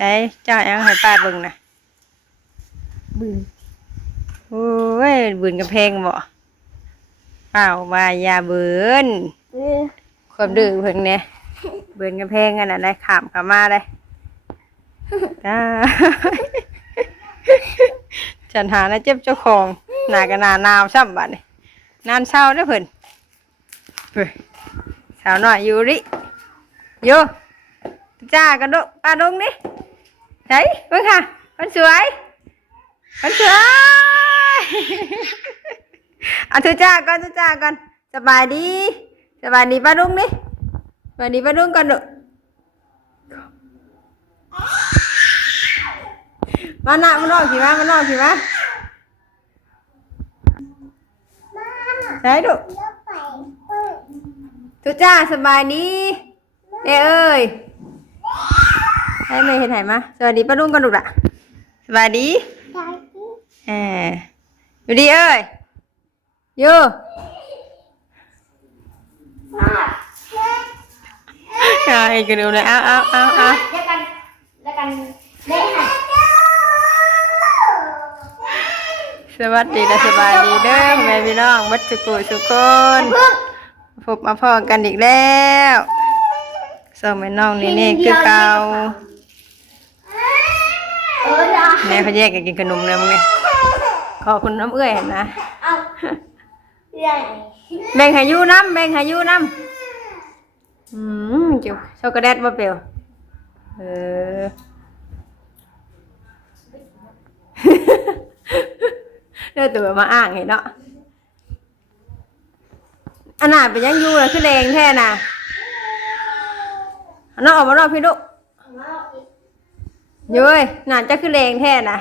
ช้เจ้ายังให้ป้าเบิ่งนะบึงโอ้ยบืนกระเพงบ่เปล่าว่าอย่าเบืนเออความดื้อเพิ่งเนี่ยเบืนกระเพงกันน่ะได้ขามเข้ามาได้จ้าจันหานะเจ็บเจ้าของหนากะหนาหนาวซ้ำบัดนี่นานเช้าเด้อเพิ่นเฮ้ยสาวน้อยอยู่ริอยู่จ้ากันดุป้าดงดิ ใช่เบิ่งค่ะ คนสวย คนสวยเอาทุจ้าก่อนทุจ้าก่อนสบายดีสบายดีป้าดุงดิสบายดีป้าดุงก่อนดุมาหน้ามันออกสิมามันออกสิมาใช่ดุทุจ้าสบายดีเอ้ยเอ้ย ให้ไม่เห็นไหนมาสวัสดีป้าดุงก่อนดุละสบายดียายดิเอออยู่ดีเอ้ยอยู่เอาอีกกันดูเลยเอาเอาเอาเอาแล้วกันแล้วกันเล่นค่ะสวัสดีและสบายดีเด้อแม่พี่น้องวัดสุกุสุคนพบมาพ่อกันอีกแล้วส่งแม่น้องนี่นี่คือเก่า แม่เขาแยกกันกินขนมเลยมึงเนี่ยขอคุณน้ำเอื้อยเห็นนะเอาใหญ่แบ่งให้อยูน้ำแบ่งให้อยูน้ำอืมจิ๋วช็อกโกแลตมาเปรียวเออเด้อตัวมาอ้างเห็นเนาะอันน่ะเป็นยังอยูเลยคือแดงแท้น่ะอันนั้นออกมานอกพี่ลูก ยุ้ยน่าจะคือแดงแท้นะ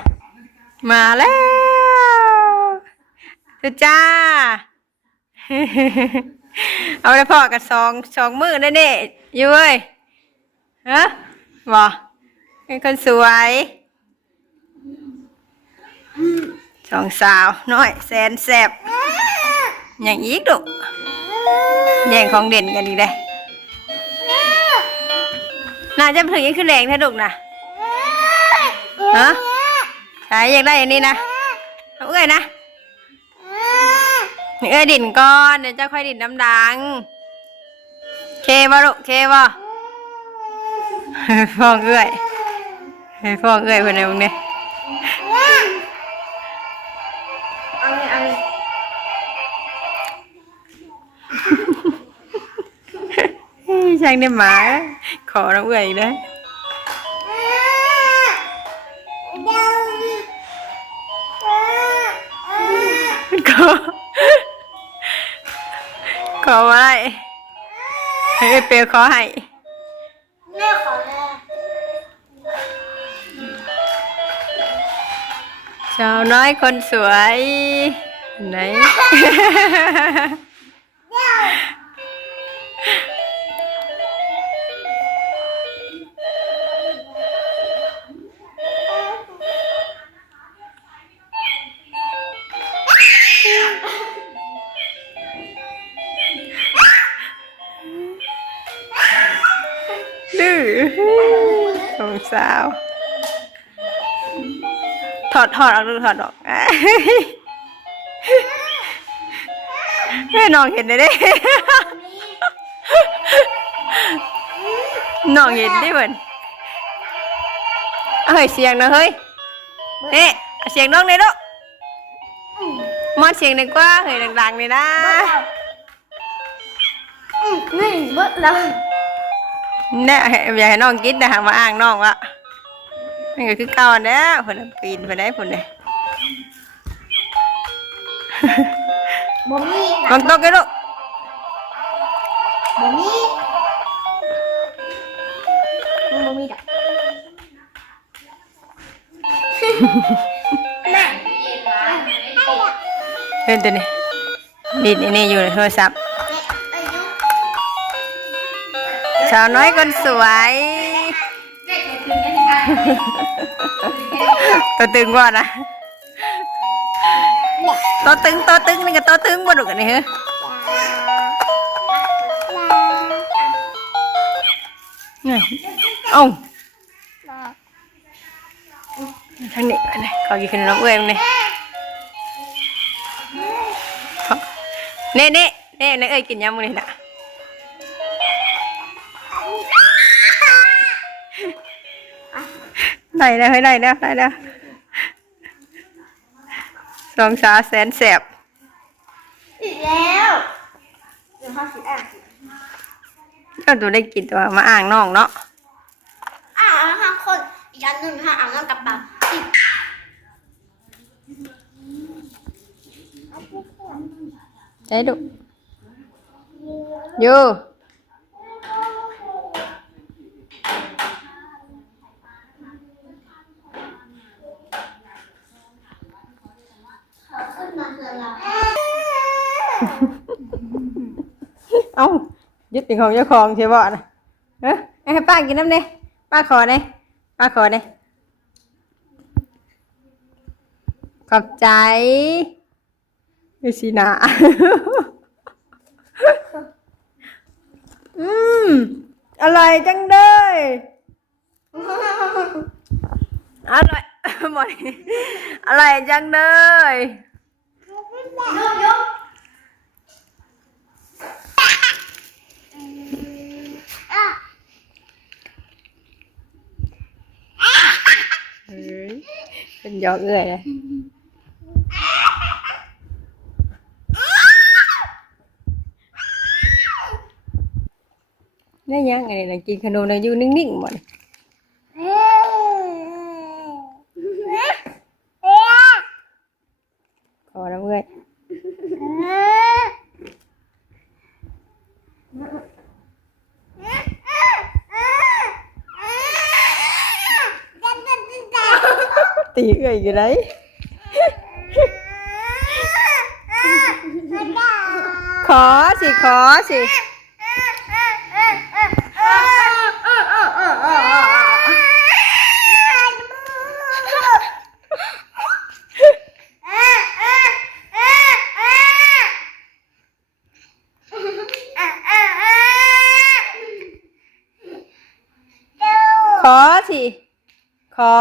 มาแล้วสุจ้า เอาไปพอกับสองสองมือได้เนี่ยอยู่เว้ยฮะบ่เป็นคนสวย สองสาวน้อยแสนแสบอย่างอีกดุแย่งของเด่นกันอีกเลยน่าจะถึงยังคือแรงแท้ดุกนะ ฮะใช่อยากได้อย่างนี้นะเอาเอ้ยนะเอ้ยดินก่อนเดี๋ยวจะค่อยดินน้ำดังเคบ่ลูกเคบ่ฟ้องเอ้ยให้ฟ้องเอ้ยเพื่อนในมึงเนี่ยเอาเลยเอาเลยช่างได้หมาขอน้ำเอ้ยอีกนะข ขอไว้ให้เอ้ยเปียขอให้แม่ขอเลยสาวน้อยคนสวยไหน สาว ถอดถอดออกดูถอดออกแม่น้องเห็นได้เด้น้องเห็นได้เหมือนเฮ้ยเสียงนะเฮ้ยเอ๊ะเสียงน้องเลยลูกมอดเสียงดีกว่าเฮ้ยดังๆเลยนะอืมนี่เบิดแล้ว เนี่ยอยากให้น้องกินนะหามาอ้างน้องวะนี่ก็คือเก่าอันเด้อคนน่ะปีนไปได้คนเลยบ่มีลองตกกันลูกบ่มีมันบ่มีดอกแม่เล่นตัวนี้ดิดอันนี้อยู่ในโทรศัพท์ สาวน้อยคนสวยตัวตึงว่านะตัวตึงตัวตึงนี่ก็ตัวตึงบ่ดุกันนี่เหรอนี่เอ้าทางนี้ก่อนนะขอกินขนมเอื้อยมั้งเนี่ยขอเน่เน่เน่นะเอ้ยกินยำมึงเลยนะ ได้แล้วเฮ้ยได้แล้วได้แล้วสองสาแสนแสบอีกแล้วเดี๋ยวเขาสิอ่างสิก็ตัวได้กินตัวมาอ่างน้องเนาะอ่างห้าคนอีกอันหนึ่งห้าอ่างน้ำกับปากอีกได้ดูอยู่ เขาขึ้นมา เอายึดเป็นของเจ้าของใช่บ่นะเอ้ยให้ป้ากินน้ำเน่ป้าขอเน่ป้าขอเน่ขอบใจดูสินะอืมอร่อยจังเลยอร่อยหมดอร่อยจังเลย ยกยกอะเฮ้ยเป็นหยอกเอื่อยเลยนี่ยังไงนะกินขนมนะอยู่นิ่งๆหมด เอ๊ะเอ๊ะ ขอน้ำเอื่อย เอ๊ะ ตีเอื่อยอยู่ไหนขอสิขอสิ ขอสิขอ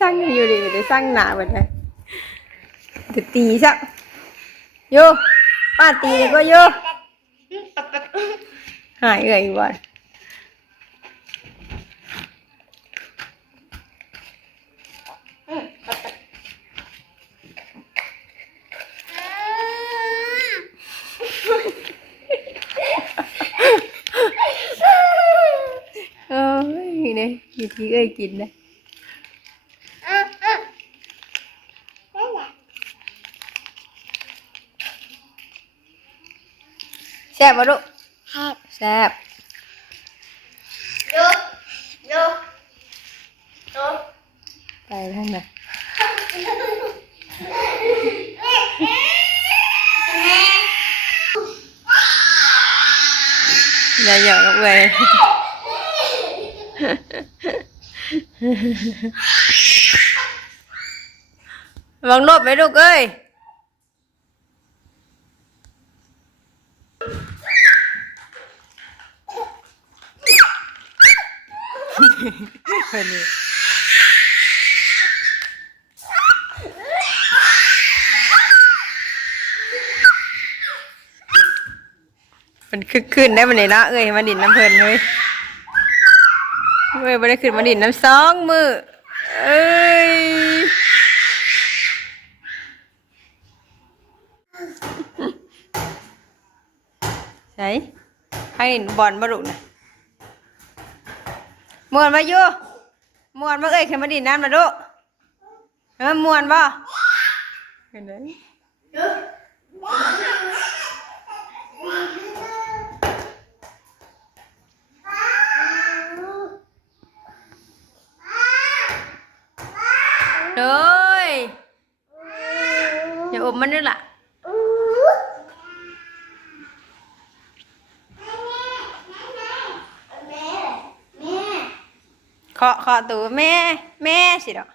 สร้างอยู่ดี ไปได้สร้างหนาไปเลยจะตีซะโยป้าตีก็โยหายเอื่อยบ่อนเอ้ยเนี่ยมีทีเอ้ยกินนะ แซ่บปะลูกแซ่บ Yo, yo, yo. ไปทางไหนอย่าหยอกกับเว้ยวางลบไหมลูกเอ้ย มันคึกคืนได้มันเลยนะเอ้ยมาดินน้ำเพลินเฮ้ยเอ้ยไม่ได้ขึ้นมาดินน้ำสองมือเอ้ยใช่ให้บอลมาลุกนะมวนมาอยู่มวนมาเอ้ยขึ้นมาดินน้ำมาดูเออมวนบ่เห็นไหม เลยอย่าอมมันด้วยล่ะเคาะเคาตัวแม่ แม่สิดอก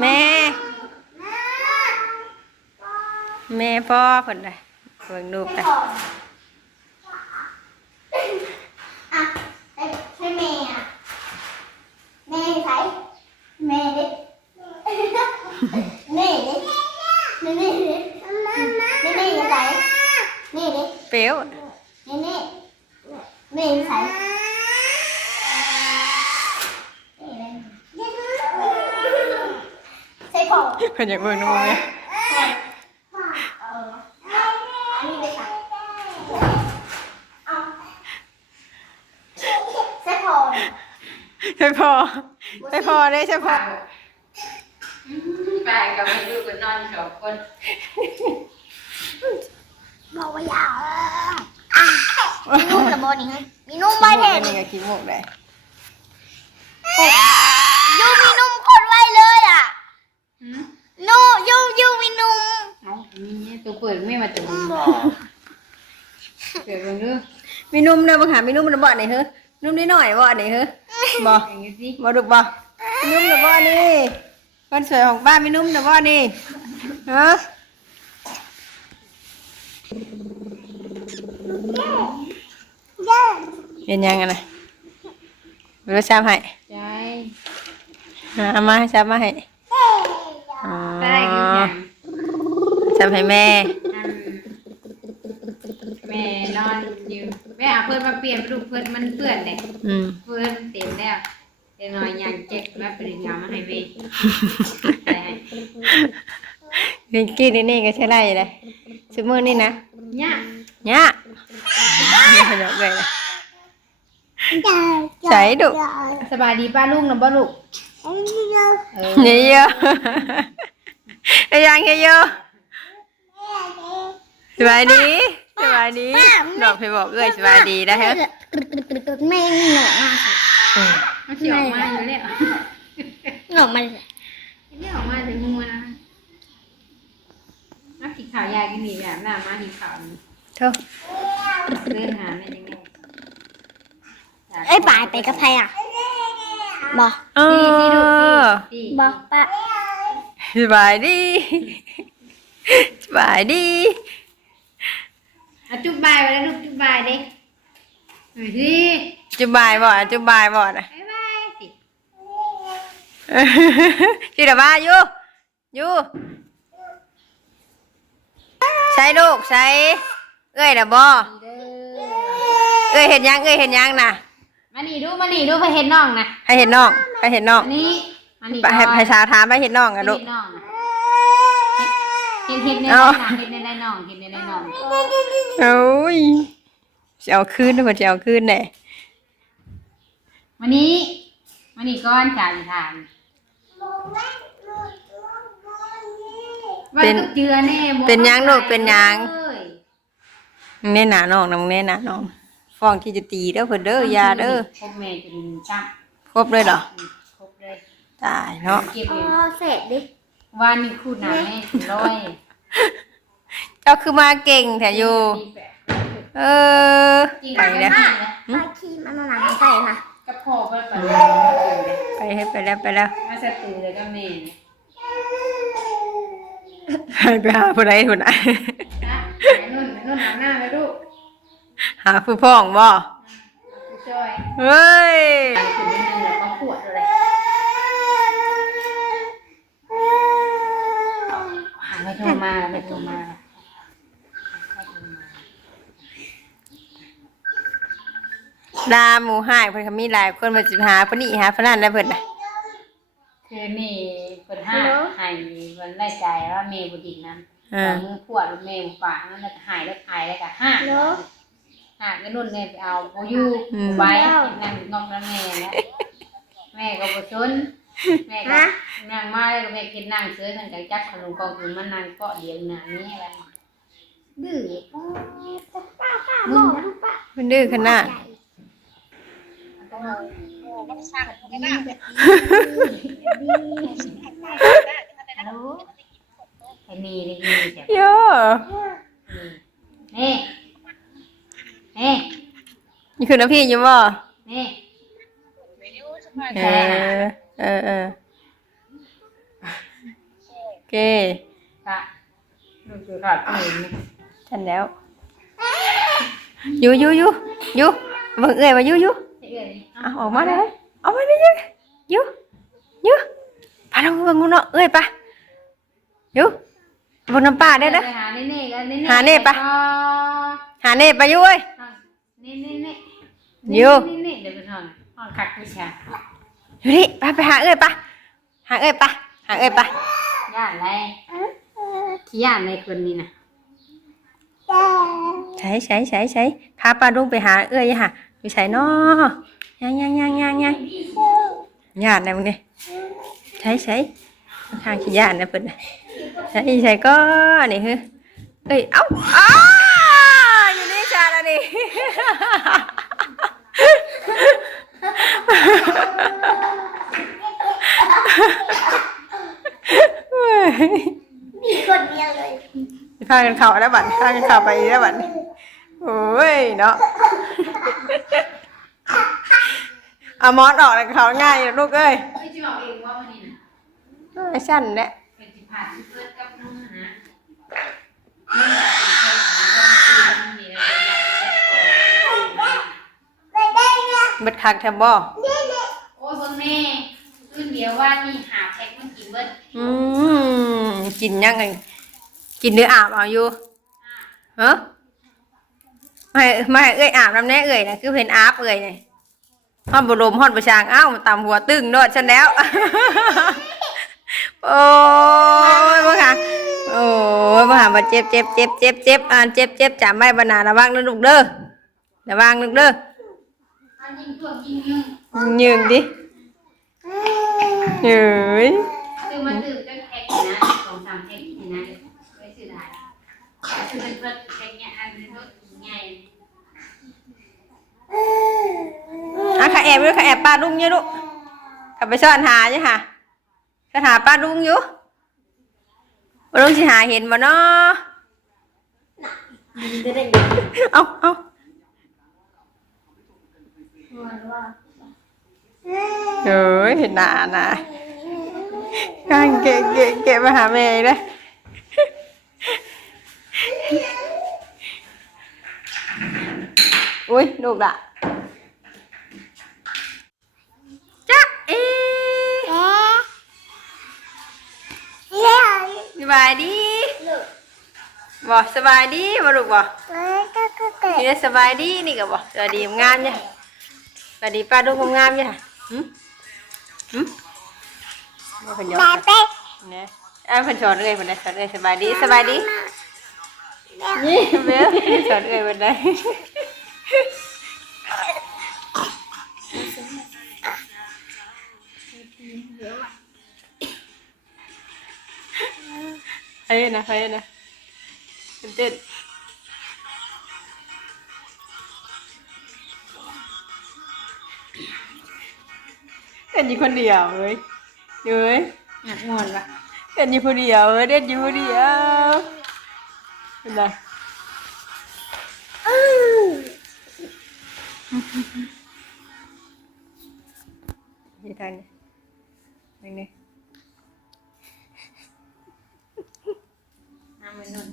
แม่ แม่พ่อเพิ่นเลยเบิ่งรูไป ก่อนอะใช่ใช่แม่อะแม่ใช่แม่ดิแม่ดิแม่ดิแม่แม่ใส่แม่ ดิเปียวแม่แม่แม่ใส่ใช่ก่อนเพิ่นอยากเบิ่งน้องแม่เอออันนี้ไปใส่เอาใช่ก่อนใช่พอใช่พอได้ใช่พอไปกับแม่ลูกก็นอนสองคนบอกว่าอยากอะ มีนุ่มระบอนี่ฮะมีนุ่มใบแทนนี่ก็ขี้มูกได้ยูมีนุ่มคนไวเลยอะนูยูยูมีนุ่มเอามีตัวเปิดไม่มาจุ่มเปิดลงดูมีนุ่มเด้อบ่หามีนุ่มมันบ่นี่เฮ้อนุ่มนิดหน่อยบ่นี่เฮ้อบ่อย่างนี้สิบ่ดุบ่มีนุ่มเด้อบ่นี่คนสวยของป้ามีนุ่มเด้อบ่นี่เฮ้อ เป็นยังไงนะเรือชามให้ใจเอามาให้ชามมาให้อ๋อได้คืออย่างชามให้แม่ อันแม่นอนอยู่แม่เอาเพื่อนมาเปลี่ยนลูกเพื่อนมันเปื้อนเลยอืม เพื่อนเต็มแล้วเดี๋ยวหน่อยยังเจ็กแม่ปริญญามาให้แม่แต่วิงกี้นี่นี่ก็ใช่ไรเลยซื้อมือนี่นะ เนี่ยเนี่ ใส่ดุสบายดีป้าลุงนะป้าลูกเออเยอะเยอะไอ้ยังเยอะสบายดีสบายดีดอกไปบอกเอ้ยสบายดีนะฮะแม่หนอมากมันเฉียวออกมาอยู่เนี่ยหนอมันเนี่ยออกมาถึงหัวนะนักกินข่าวยากินหนีแบบหน้ามากินข่าวนี่เท่าเดินหาเนี่ยยัง ไงไอ้ป่ายไปกับใครอะบอกเอพี่พี่ลูกอพี่บอกป้าสบายดีสบายดีอะจุ๊บบายไปแล้วลูกจุ๊บบายเด็กเฮ้ยสิจุบายบ่จุบายบ่นะบายบายสิชื่อเดาบ้าอยู่อยู่ใช้ลูกใช้เอ้ยเดาบ่เด้อ เอ้ยเห็นยังเอ้ยเห็นยังน่ะ มานี่ดูมานี่ดูไปเห็นน้องนะให้เห็นน้องให้เห็นน้องอันนี้อันนี้ไปให้ให้สาวถามไปเห็นน้องกันลูกเห็นน้องนะเห็นเห็นในเอาได้นะเห็นในได้น้องเห็นในได้น้องโอ้ยจะเอาคืนด้วยมันจะเอาคืนแน่มานี้มานี่ก้อนจานทานว่าลูกเจือแน่บ่เป็นยังลูกเป็นยังเอ้ย มึงแน่หนาน้องนะมึงแน่หนาน้อง ฟ้องที่จะตีเด้อเพิ่นเด้อยาเด้อครบแม่จนจับครบเลยเหรอครบเลยตายเนาะเก็บอ๋ออยู่เสร็จดิวันนี้คูดหนาแม่ถึงร้อยเจ้าคือมาเก่งแท้อยู่มีแปดเออจริงไปไปแล้วมากนะป้าขี้มันหนาใส่ค่ะกระพอไปไปเลยไปให้ไปแล้วไปแล้วมาสตูเลยก็แม่นะให้ไปหาผู้ใดผู้ไหนนะนุ่นนุ่นอาบน้ำแล้วลูก หาผู้พ้องบ่ผู้ช่วยเฮ้ยไปถึงนิดนึงแล้วก็ขวดเลยหาไม่โทรมาไม่โทรมาดาหมูหายเพิ่นก็มีหลายคนมาสิหาเพิ่นนี่หาเพิ่นนั่นแล้วเพิ่นน่ะคือนี่คนห้าให้วันไล่ใจว่าเมย์บุดิกนั้นเอเอาอมือขวดเมย์ฝานั่นแล้วก็หายแล้วหายแล้วก็ห้า ห้าก็นุ่นเลยไปเอาโบยูไว้นั่งงอกแล้วแม่แล้วแม่ก็บ่ชนแม่ก็นั่งมาแล้วก็แม่กินนั่งเสือนั่งก็จับขนมกองอื่นมานั่งเกาะเดียวหนานี้อะไรดื้อป้าป้าบอกลูกป้าเพิ่นดื้อขนาดไอ้นี่นี่นี่แบบโยนี่ นี่นี่คือน้ำพี่อยู่บ่นี่เออเออเออโอเคค่ะลูกคือขาดปืนฉันแล้วอยู่อยู่อยู่อยู่เบิ่งเอ้ยมาอยู่อยู่เอ้ยเอาออกมาเลยเอามาเลยอยู่อยู่อยู่พาลงเบิ่งงูเนาะเอ้ยปะอยู่เบิ่งน้ำป่าได้เด้เด้อหาเน่เน่กันเน่หาเน่ปะหาเน่ไปอยู่เอ้ยเน่เน่เน่อยู่เน่เน่เดี๋ยวไปทอนทอนคักวิชาอยู่นี่ไปไปหาเอ้ยปะหาเอ้ยปะหาเอ้ยปะย่านอะไรขี้ย่านในคนนี้นะใช้ใช้ใช้ใช้พาปลาดุงไปหาเอ้ยค่ะอยู่ใส่นอยังยังยังยังยังญาตินะมึงนี่ใช้ใช้ข้างขี้ญาตินะเพิ่นน่ะใช้ใช้ก็นี่คือเอ้ยเอ้าอ้าอยู่ นี่ชาแล้วนี่ มีคนเดียวเลยพากันเข่าแล้วบัดพากันเข่าไปอีกแล้วบัดโอ้ยเนาะเอามอสออกแล้วเขาง่ายอยู่ลูกเอ้ยไม่จะบอกเองว่าวันนี้นะไอ้ชั้นเนี่ยเป็นสิผ่านเพื่อนกับน้องนะนี่แหละเป็นคนของคนที่มีอะไรอย่างเงี้ย ไปได้ไง เบิดคักแทบบ่โอ้ยคนแม่ขึ้นเดียวว่านี่หาแพ็คมันกินเบิดอืมกินยังไงกินหรืออาบเอาอยู่ฮะไม่ไม่เอ้ยอาบน้ำแน่เอ้ยนะคือเพนอาบเอ้ยเนี่ยฮอดบรมฮอดประชางอ้าวตามหัวตึงโดดฉันแล้ว โอ้ยบ่ค่ะโอ้ยบ่หาบ่เจ็บเจ็บเจ็บเจ็บเจ็บอ่านเจ็บเจ็บจำไว้บรรณาระวังนะลูกเด้อระวังลูกเด้ออัน ยิงตัวยิงยิงยืนดิเฮ้ยคือมันตื่นเป็นแพ็คนะสองสามแพ็คนี่นะไม่ซื้อได้คือเป็นเพื่อนแพ็คเนี้ยอันนี้ก็ง่ายอะขาแอบอยู่ขาแอบป้าดุ้งอยู่ลูกขับไปซ่อนหาอยู่ค่ะซ่อนหาป้าดุ้งอยู่ป้าดุ้งสิหาเห็นบ่เนาะเอาเอา เฮ้ยเห็นหน้าหน้าข้างเกะเกะเกะมาหาแม่อีกเลยอุ้ยลูกละจ๊ะเอ๊แม่เลี้ยงสบายดีลูกบ่สบายดีบ่ลูกบ่เอ้ยก็ก็เกิดนี่สบายดีนี่ก็บ่สวัสดีงามเนี่ย สวัสดีป้าดุ้งงามเนี่ยหึหึบ่เพิ่นยอแม่มเป๊ะนะอ่าเพิ่นสอนเอ้ยเพิ่นได้สอนเอ้ยสบายดีสบายดีนี่เบ้อสอนเอ้ยเพิ่นได้เฮ้ยนะเฮ้ยนะตื่นเต้น เต้นอยู่คนเดียวเว้ยเว้ยหักงอนปะเต้นอยู่คนเดียวเว้ยเต้นอยู่คนเดียวเป็นไรยี่ทางนี้ทางนี้น้ำมันนุ่น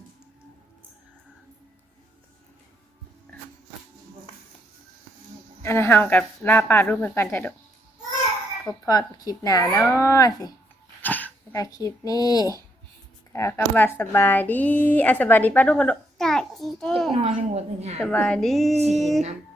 อันนั้นเฮากับลาป้ารูปเหมือนกันใช่ดอก พบพอกับคลิปหน้าเนาะสิแล้วก็คลิปนี้ค่ะก็ว่าสบายดีอะสบายดีป้ารูปกันลูกจัดจีเด้ นอนในหัวถึงหาสบายดีสีน้ำ